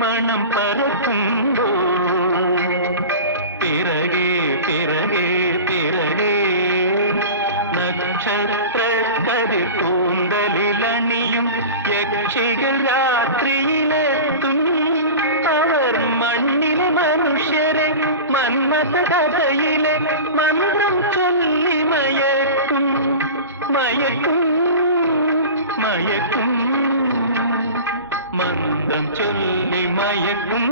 மனம் பறக்கும்போ பிறகே பிறகே பிறகே நட்சத்திர கதிர் கூந்தலில் அணியும் யக்ஷிகள் ராத்திரியிലെത്തും അവർ മണ്ണിലെ മനുഷ്യരെ മന്മഥ കഥയിലെ മന്ത്രം ചൊല്ലി മയക്കും മയക്കും മയക്കും മന്ത്രം ചൊല്ലി മയക്കും